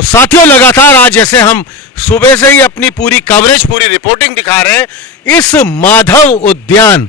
तो साथियों, लगातार आज जैसे हम सुबह से ही अपनी पूरी कवरेज, पूरी रिपोर्टिंग दिखा रहे हैं, इस माधव उद्यान,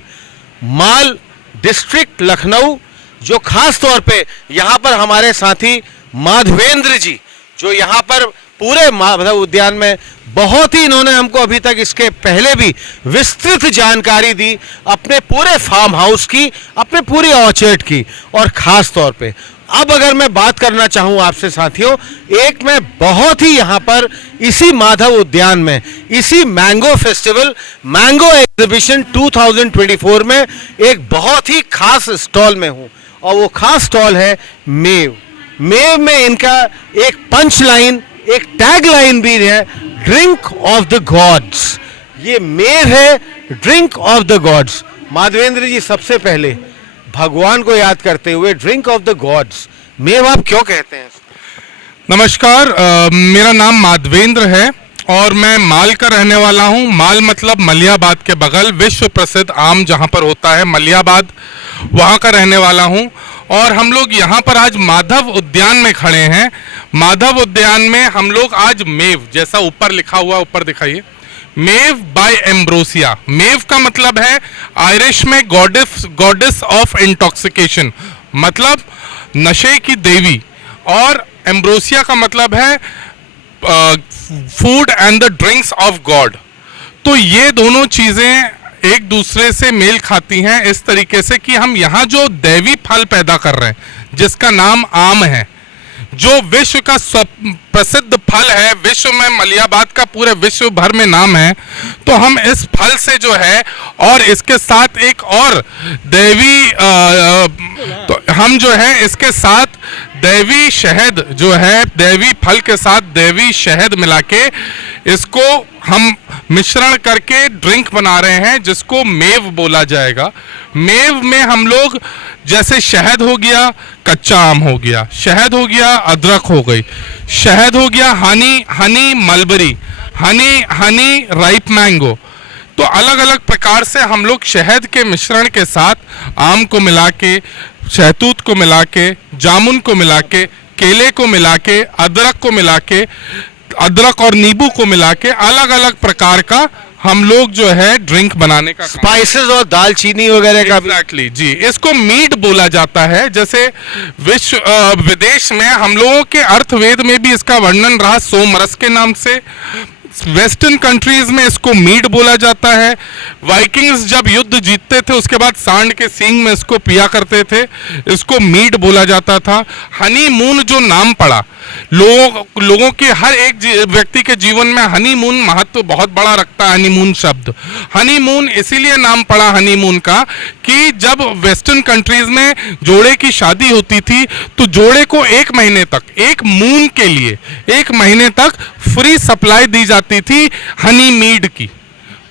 माल डिस्ट्रिक्ट लखनऊ, जो खास तौर पे यहाँ पर हमारे साथी माधवेंद्र जी, जो यहाँ पर पूरे माधव उद्यान में बहुत ही इन्होंने हमको अभी तक इसके पहले भी विस्तृत जानकारी दी, अपने पूरे फार्म हाउस की, अपने पूरी ऑर्चर्ड की, और खास तौर पे अब अगर मैं बात करना चाहूँ आपसे साथियों, एक मैं बहुत ही यहाँ पर इसी माधव उद्यान में, इसी मैंगो फेस्टिवल, मैंगो एग्जीबिशन 2024 में एक बहुत ही खास स्टॉल में हूँ, और वो खास स्टॉल है मेव। मेव में इनका एक पंच लाइन, एक टैग लाइन भी है, ड्रिंक ऑफ द गॉड्स। ये मेव है, drink of the gods. Madhavendra ji, सबसे पहले भगवान को याद करते हुए drink of the gods, mead आप क्यों कहते हैं? नमस्कार, मेरा नाम माधवेंद्र है और मैं माल का रहने वाला हूं। माल मतलब मलियाबाद के बगल, विश्व प्रसिद्ध आम जहां पर होता है मलियाबाद, वहां का रहने वाला हूं। और हम लोग यहां पर आज माधव उद्यान में खड़े हैं। माधव उद्यान में हम लोग आज मेव, जैसा ऊपर लिखा हुआ, ऊपर दिखाइए, मेव बाय एम्ब्रोसिया। मेव का मतलब है आयरिश में गॉडेस ऑफ इंटॉक्सिकेशन, मतलब नशे की देवी, और एम्ब्रोसिया का मतलब है food and the drinks of God. तो ये दोनों चीजें एक दूसरे से मेल खाती हैं इस तरीके से कि हम यहाँ जो दैवी फल पैदा कर रहे हैं, जिसका नाम आम है, जो विश्व का प्रसिद्ध फल है, विश्व में मलियाबाद का पूरे विश्व भर में नाम है, तो हम इस फल से जो है, और इसके साथ एक और दैवी तो हम जो है इसके साथ दैवी शहद जो है, दैवी फल के साथ दैवी शहद मिला के इसको हम मिश्रण करके ड्रिंक बना रहे हैं, जिसको मेव बोला जाएगा। मेव में हम लोग जैसे शहद हो गया, कच्चा आम हो गया, शहद हो गया, अदरक हो गई, शहद हो गया, Honey mulberry, Honey ripe mango. तो अलग अलग प्रकार से हम लोग शहद के मिश्रण के साथ आम को मिला के, शहतूत को मिला के, जामुन को मिला के, केले को मिला के, अदरक को मिला के, अदरक और नींबू को मिला के अलग अलग प्रकार का हम लोग जो है ड्रिंक बनाने का, स्पाइसेस और दालचीनी वगैरह का। एग्जैक्टली जी, इसको मीड बोला जाता है। जैसे विदेश में हम लोगों के अर्थवेद में भी इसका वर्णन रहा सोमरस के नाम से। वेस्टर्न कंट्रीज में इसको मीड बोला जाता है। वाइकिंग्स जब युद्ध जीतते थे उसके बाद सांड के सींग में इसको पिया करते थे, इसको मीड बोला जाता था। हनीमून जो नाम पड़ा, लोगों के हर एक व्यक्ति के जीवन में हनीमून महत्व बहुत बड़ा रखता है। हनीमून शब्द, हनीमून इसीलिए नाम पड़ा हनीमून का कि जब वेस्टर्न कंट्रीज में जोड़े की शादी होती थी तो जोड़े को एक महीने तक, एक मून के लिए 1 महीने तक फ्री सप्लाई दी जाती थी हनी मीड की।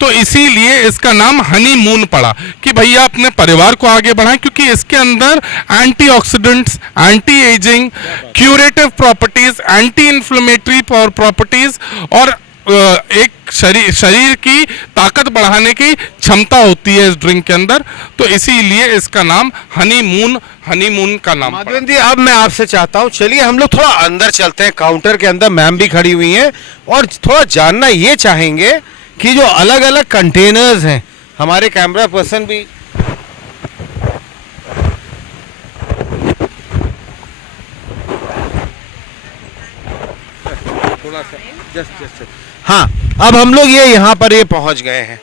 तो इसीलिए इसका नाम हनीमून पड़ा कि भैया अपने परिवार को आगे बढ़ाएं, क्योंकि इसके अंदर antioxidants, anti ageing, curative properties, anti inflammatory properties और एक शरीर की ताकत बढ़ाने की क्षमता होती है इस ड्रिंक के अंदर। तो इसीलिए इसका नाम हनीमून का नाम। माधवेंद्र जी, अब मैं आपसे चाहता हूँ, चलिए हम लोग थोड़ा अंदर चलते हैं। काउंटर के अंदर मैम भी खड़ी हुई हैं और थोड़ा जानना ये चाहेंगे कि जो अलग अलग कंटेनर्स हैं, हमारे कैमरा पर्सन भी थोड़ा सा जस्ट हाँ, अब हम लोग यहाँ पर पहुंच गए हैं।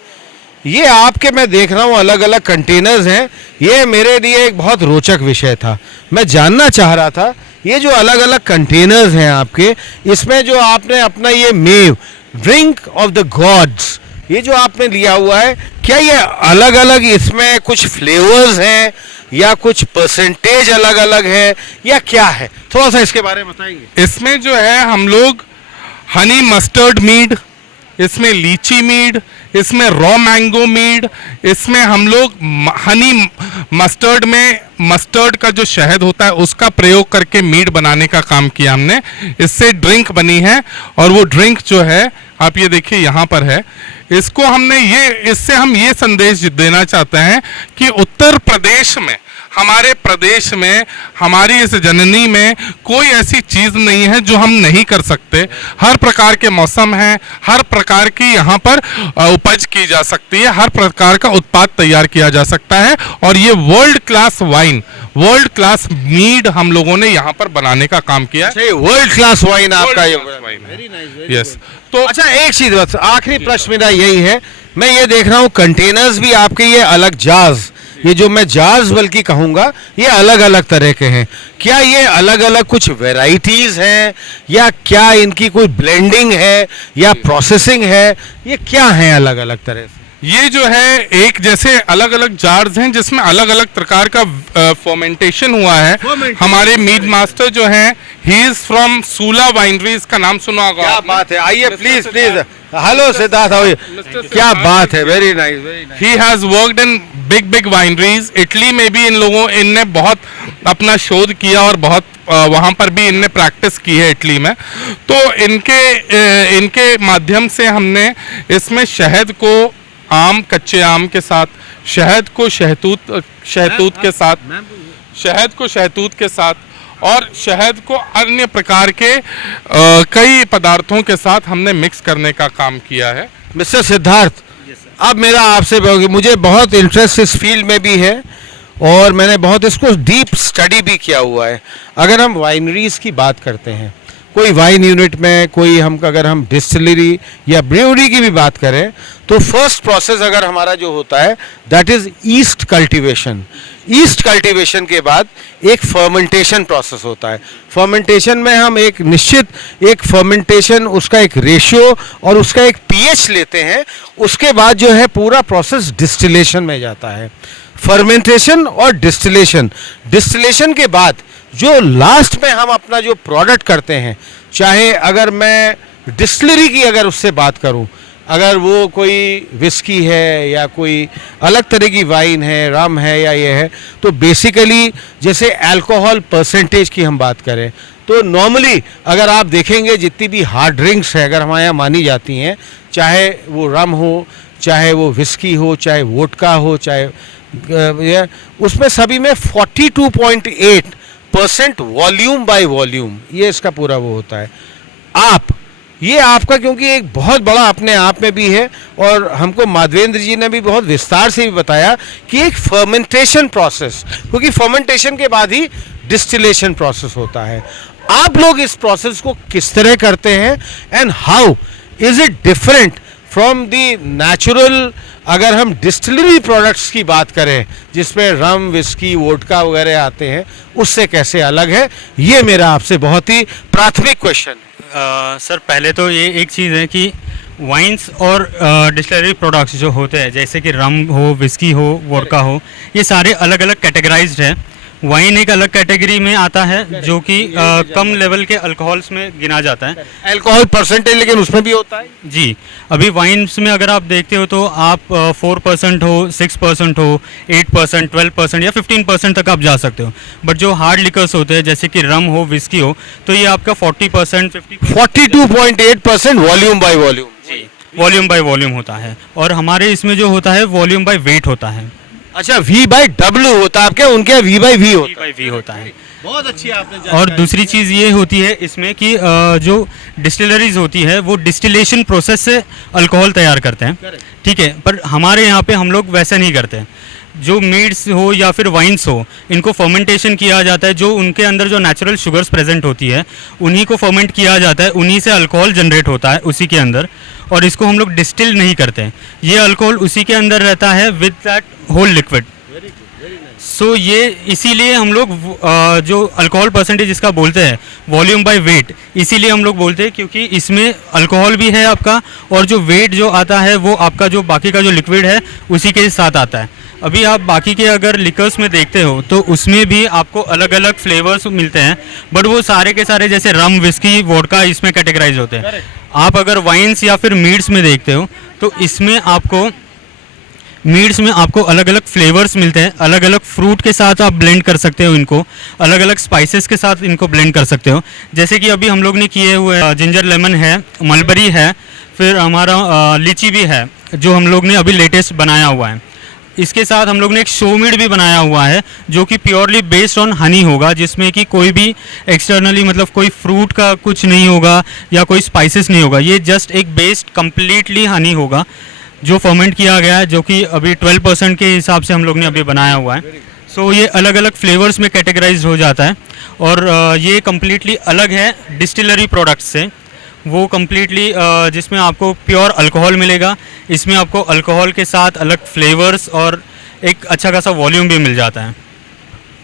ये आपके मैं देख रहा हूँ अलग अलग कंटेनर्स हैं। ये मेरे लिए एक बहुत रोचक विषय था। मैं जानना चाह रहा था, ये जो अलग अलग कंटेनर्स हैं आपके, इसमें जो आपने अपना ये मेव, ड्रिंक ऑफ द गॉड्स, ये जो आपने लिया हुआ है, क्या ये अलग अलग इसमें कुछ फ्लेवर्स हैं या कुछ परसेंटेज अलग अलग है या क्या है? थोड़ा सा इसके बारे में बताएंगे। इसमें जो है हम लोग हनी मस्टर्ड मीड, इसमें लीची मीड, इसमें रॉ मैंगो मीड, इसमें हम लोग हनी मस्टर्ड में मस्टर्ड का जो शहद होता है उसका प्रयोग करके मीड बनाने का काम किया हमने। इससे ड्रिंक बनी है और वो ड्रिंक जो है आप ये देखिए यहाँ पर है। इसको हमने इससे हम ये संदेश देना चाहते हैं कि उत्तर प्रदेश में हमारे प्रदेश में, हमारी इस जननी में कोई ऐसी चीज़ नहीं है जो हम नहीं कर सकते। हर प्रकार के मौसम हैं, हर प्रकार की यहाँ पर उपज की जा सकती है, हर प्रकार का उत्पाद तैयार किया जा सकता है। और ये world class wine, world class mead हम लोगों ने यहाँ पर बनाने का काम किया है। वर्ल्ड क्लास वाइन आपका ये यस। तो अच्छा, एक चीज बस, आखिरी प्रश्न मेरा यही है, मैं ये देख रहा हूँ कंटेनर्स भी आपके ये अलग जार्स, ये जो मैं जार्स बल्कि कहूँगा, ये अलग अलग तरह के हैं। क्या ये अलग अलग कुछ वेराइटीज हैं, या क्या इनकी कोई ब्लेंडिंग है या प्रोसेसिंग है, ये क्या है अलग अलग तरह से? ये जो है एक जैसे अलग अलग जार्स हैं जिसमें अलग अलग प्रकार का फर्मेंटेशन हुआ है। हमारे मीड मास्टर जो हैं, he is from Sula winery, इसका नाम सुना होगा क्या आपने? बात है, आइए प्लीज प्लीज। हेलो सिद्धार्थ, क्या बात है, very nice very nice. He has worked in big wineries. Italy में भी इनने बहुत अपना शोध किया और बहुत वहाँ पर भी इनने प्रैक्टिस की है इटली में। तो इनके माध्यम से हमने इसमें शहद को कच्चे आम के साथ, शहद को शहतूत के साथ, शहद को शहतूत के साथ और शहद को अन्य प्रकार के कई पदार्थों के साथ हमने मिक्स करने का काम किया है। मिस्टर सिद्धार्थ, अब मेरा आपसे मुझे बहुत इंटरेस्ट इस फील्ड में भी है और मैंने बहुत इसको डीप स्टडी भी किया हुआ है। अगर हम वाइनरीज की बात करते हैं, कोई वाइन यूनिट में, कोई अगर हम डिस्टिलरी या ब्रेवरी की भी बात करें, तो फर्स्ट प्रोसेस अगर हमारा जो होता है that is east cultivation. East cultivation के बाद एक फर्मेंटेशन प्रोसेस होता है। फर्मेंटेशन में हम एक निश्चित एक फर्मेंटेशन, उसका एक रेशियो और उसका एक पीएच लेते हैं। उसके बाद जो है पूरा प्रोसेस डिस्टिलेशन में जाता है। फर्मेंटेशन और डिस्टिलेशन के बाद जो लास्ट में हम अपना जो प्रोडक्ट करते हैं, चाहे अगर मैं डिस्टिलरी की अगर उससे बात करूं, अगर वो कोई विस्की है या कोई अलग तरह की वाइन है, रम है या ये है, तो बेसिकली जैसे अल्कोहल परसेंटेज की हम बात करें तो नॉर्मली अगर आप देखेंगे जितनी भी हार्ड ड्रिंक्स है अगर हमारे यहाँ मानी जाती हैं, चाहे वो रम हो, चाहे वो विस्की हो, चाहे वोडका हो, चाहे उसमें सभी में 42.8% वॉल्यूम बाय वॉल्यूम ये इसका पूरा वो होता है। ये आपका क्योंकि एक बहुत बड़ा अपने आप में भी है और हमको माधवेंद्र जी ने भी बहुत विस्तार से भी बताया कि एक फर्मेंटेशन प्रोसेस, क्योंकि फर्मेंटेशन के बाद ही डिस्टिलेशन प्रोसेस होता है। आप लोग इस प्रोसेस को किस तरह करते हैं and how is it different from the natural, अगर हम डिस्टिलरी प्रोडक्ट्स की बात करें जिसमें रम, विस्की, वोडका वगैरह आते हैं, उससे कैसे अलग है? ये मेरा आपसे बहुत ही प्राथमिक क्वेश्चन है। सर पहले तो ये एक चीज़ है कि वाइन्स और डिस्टिलरी प्रोडक्ट्स जो होते हैं, जैसे कि रम हो, विस्की हो, वोडका हो, ये सारे अलग अलग कैटेगराइज्ड है। वाइन एक अलग कैटेगरी में आता है जो कि कम लेवल के अल्कोहल्स में गिना जाता है, अल्कोहल परसेंटेज लेकिन उसमें भी होता है जी। अभी वाइन्स में अगर आप देखते हो तो आप 4% हो, 6% हो, 8%, 12% या 15% तक आप जा सकते हो। बट जो हार्ड लिकर्स होते हैं जैसे कि रम हो, विस्की हो, तो ये आपका 40%, 42.8% volume by volume volume by volume होता है। और हमारे इसमें जो होता है वॉल्यूम बाय वेट होता है। अच्छा, V/W होता है आपके, उनके V/V होता है। V होता है। बहुत अच्छी आपने और दूसरी चीज़ ये होती है इसमें कि जो डिस्टिलरीज होती है वो डिस्टिलेशन प्रोसेस से अल्कोहल तैयार करते हैं, ठीक है। पर हमारे यहाँ पे हम लोग वैसा नहीं करते। जो मीड्स हो या फिर वाइन्स हो, इनको फर्मेंटेशन किया जाता है। जो उनके अंदर जो नेचुरल शुगर्स प्रेजेंट होती है उन्हीं को फर्मेंट किया जाता है, उन्हीं से अल्कोहल जनरेट होता है उसी के अंदर, और इसको हम लोग डिस्टिल नहीं करते हैं। ये अल्कोहल उसी के अंदर रहता है विद दैट होल लिक्विड। सो ये इसीलिए हम लोग जो अल्कोहल परसेंटेज इसका बोलते हैं वॉल्यूम बाय वेट, इसीलिए हम लोग बोलते हैं क्योंकि इसमें अल्कोहल भी है आपका, और जो वेट जो आता है वो आपका जो बाकी का जो लिक्विड है उसी के साथ आता है। अभी आप बाकी के अगर लिकर्स में देखते हो तो उसमें भी आपको अलग अलग फ्लेवर्स मिलते हैं, बट वो सारे के सारे जैसे रम, विस्की, वोडका इसमें कैटेगराइज होते हैं। आप अगर वाइन्स या फिर मीड्स में देखते हो तो इसमें आपको मीड्स में आपको अलग अलग फ्लेवर्स मिलते हैं। अलग अलग फ्रूट के साथ आप ब्लेंड कर सकते हो इनको, अलग अलग स्पाइसेस के साथ इनको ब्लेंड कर सकते हो। जैसे कि अभी हम लोग ने किए हुए जिंजर लेमन है, मलबरी है, फिर हमारा लीची भी है जो हम लोग ने अभी लेटेस्ट बनाया हुआ है। इसके साथ हम लोग ने एक शोमिड भी बनाया हुआ है जो कि प्योरली बेस्ड ऑन हनी होगा, जिसमें कि कोई भी एक्सटर्नली मतलब कोई फ्रूट का कुछ नहीं होगा या कोई स्पाइसेस नहीं होगा। ये जस्ट एक बेस्ड कम्प्लीटली हनी होगा जो फर्मेंट किया गया है, जो कि अभी 12% के हिसाब से हम लोग ने अभी बनाया हुआ है। सो ये अलग अलग फ्लेवर्स में कैटेगराइज हो जाता है और ये कम्प्लीटली अलग है डिस्टिलरी प्रोडक्ट्स से। वो कम्प्लीटली जिसमें आपको प्योर अल्कोहल मिलेगा, इसमें आपको अल्कोहल के साथ अलग फ्लेवर्स और एक अच्छा खासा वॉल्यूम भी मिल जाता है।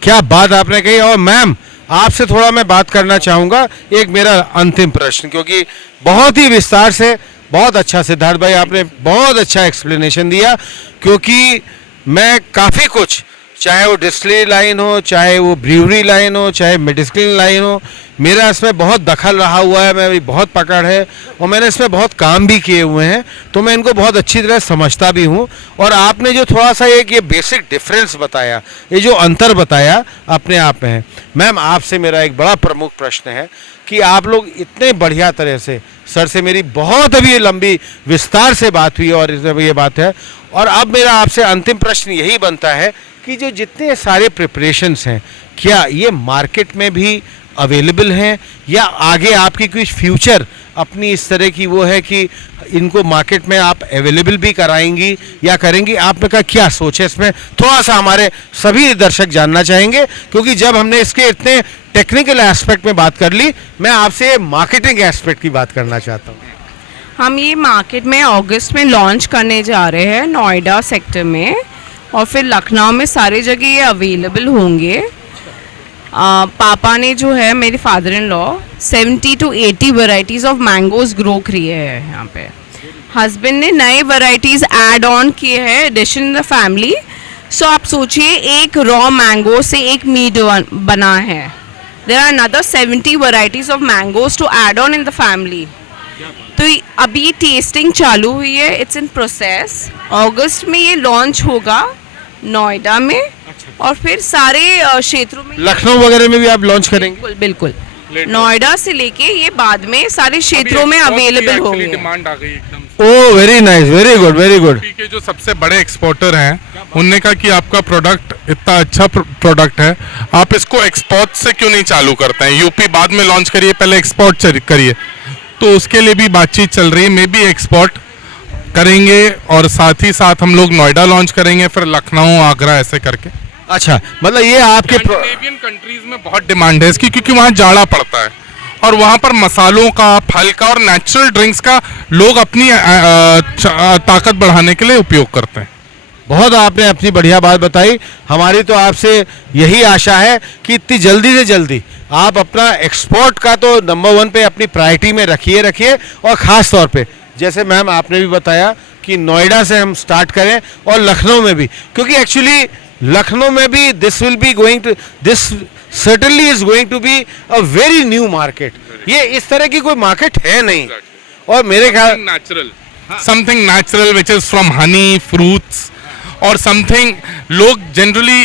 क्या बात आपने कही। और मैम आपसे थोड़ा मैं बात करना चाहूँगा, एक मेरा अंतिम प्रश्न, क्योंकि बहुत ही विस्तार से बहुत अच्छा सिद्धार्थ भाई आपने बहुत अच्छा एक्सप्लेनेशन दिया, क्योंकि मैं काफ़ी कुछ, चाहे वो डिस्टिलरी लाइन हो, चाहे वो ब्रीवरी लाइन हो, चाहे मेडिसिन लाइन हो, मेरा इसमें बहुत दखल रहा हुआ है, मैं भी बहुत पकड़ है और मैंने इसमें बहुत काम भी किए हुए हैं, तो मैं इनको बहुत अच्छी तरह समझता भी हूँ। और आपने जो थोड़ा सा एक ये बेसिक डिफरेंस बताया, ये जो अंतर बताया अपने आप में है। मैम आपसे मेरा एक बड़ा प्रमुख प्रश्न है कि आप लोग इतने बढ़िया तरह से, सर से मेरी बहुत अभी लंबी विस्तार से बात हुई और ये बात है, और अब मेरा आपसे अंतिम प्रश्न यही बनता है कि जो जितने सारे प्रिपरेशंस हैं, क्या ये मार्केट में भी अवेलेबल हैं या आगे आपकी कुछ फ्यूचर अपनी इस तरह की वो है कि इनको मार्केट में आप अवेलेबल भी कराएंगी या करेंगी? आपका क्या सोच है इसमें, थोड़ा सा हमारे सभी दर्शक जानना चाहेंगे, क्योंकि जब हमने इसके इतने टेक्निकल एस्पेक्ट में बात कर ली, मैं आपसे मार्केटिंग एस्पेक्ट की बात करना चाहता हूँ। हम ये मार्केट में अगस्त में लॉन्च करने जा रहे हैं नोएडा सेक्टर में, और फिर लखनऊ में सारी जगह ये अवेलेबल होंगे। पापा ने जो है मेरे father in law 70 to 80 varieties of mangoes grow किए हैं यहाँ पे। हस्बैंड ने नए वैरायटीज़ ऐड ऑन किए हैं एडिशन इन द फैमिली। सो आप सोचिए एक रॉ मैंगो से एक मीट बना है। There are another 70 varieties of mangoes to add on in the family. तो अभी टेस्टिंग चालू हुई है, इट्स इन प्रोसेस। अगस्त में ये लॉन्च होगा नोएडा में, और फिर सारे क्षेत्रों में, लखनऊ वगैरह में भी आप लॉन्च करेंगे? बिल्कुल बिल्कुल। नोएडा से लेके ये बाद में सारे क्षेत्रों में अवेलेबल होंगे। डिमांड आ गई एकदम। Oh very nice, very good very good. UP के जो सबसे बड़े एक्सपोर्टर हैं, उनने कहा कि आपका प्रोडक्ट इतना अच्छा प्रोडक्ट है, आप इसको एक्सपोर्ट से क्यों नहीं चालू करते हैं? यूपी बाद में लॉन्च करिए, पहले एक्सपोर्ट करिए। तो उसके लिए भी बातचीत चल रही है, मे बी एक्सपोर्ट करेंगे और साथ ही साथ हम लोग नोएडा लॉन्च करेंगे, फिर लखनऊ, आगरा, ऐसे करके। अच्छा, मतलब ये आपके स्कैंडिनेवियन कंट्रीज में बहुत डिमांड है इसकी, क्योंकि वहाँ जाड़ा पड़ता है और वहाँ पर मसालों का, फल का और नेचुरल ड्रिंक्स का लोग अपनी ताकत बढ़ाने के लिए उपयोग करते हैं। बहुत आपने अपनी बढ़िया बात बताई। हमारी तो आपसे यही आशा है कि इतनी जल्दी से जल्दी आप अपना एक्सपोर्ट का तो नंबर 1 पे अपनी प्रायोरिटी में रखिए, और ख़ास तौर पे जैसे मैम आपने भी बताया कि नोएडा से हम स्टार्ट करें और लखनऊ में भी, क्योंकि एक्चुअली लखनऊ में भी this certainly is going to be a very new market. ये इस तरह की कोई मार्केट है नहीं, और मेरे ख्याल natural, something natural which is from Honey, fruits, और समथिंग लोग जनरली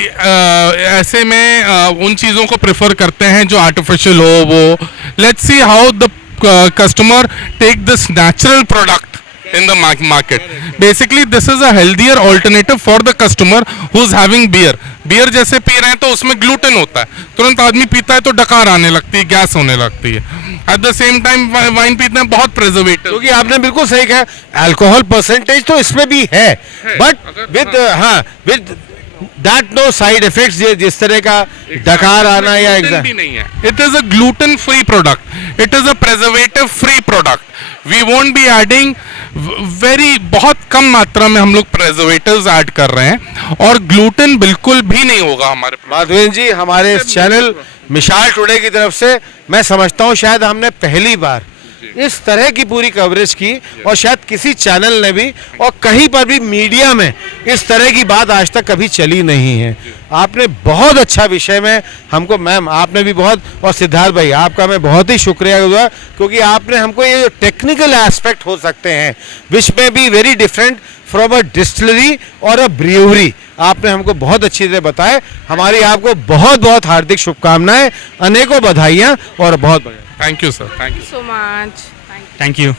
ऐसे में उन चीज़ों को प्रेफर करते हैं जो आर्टिफिशियल हो। वो let's see how the customer take this natural product in the market. Basically this is a healthier alternative for the customer who is having beer. Beer जैसे पी रहे हैं तो उसमें ग्लूटेन होता है, तुरंत आदमी पीता है तो डकार आने लगती है, गैस होने लगती है। At the same time wine पीते हैं बहुत प्रिजर्वेटिव, क्योंकि आपने बिल्कुल सही कहा, अल्कोहल परसेंटेज तो इसमें भी है, but with that no side effects, जिस तरह का डकार आना या भी नहीं है। It is a gluten free product, it is a preservative free product. We won't be adding बहुत कम मात्रा में हम लोग प्रिजर्वेटिव्स ऐड कर रहे हैं, और ग्लूटेन बिल्कुल भी नहीं होगा हमारे। माधवेंद्र जी, हमारे इस चैनल मिसाल टुडे की तरफ से मैं समझता हूँ शायद हमने पहली बार इस तरह की पूरी कवरेज की, और शायद किसी चैनल ने भी और कहीं पर भी मीडिया में इस तरह की बात आज तक कभी चली नहीं है। आपने बहुत अच्छा विषय में हमको, मैम आपने भी बहुत, और सिद्धार्थ भाई आपका मैं बहुत ही शुक्रिया हुआ, क्योंकि आपने हमको ये जो टेक्निकल एस्पेक्ट हो सकते हैं विच में be very different from a distillery और अ ब्रीवरी, आपने हमको बहुत अच्छी तरह बताए। हमारी आपको बहुत बहुत हार्दिक शुभकामनाएं, अनेकों बधाइयाँ और बहुत thank you sir, thank you so much. Thank you.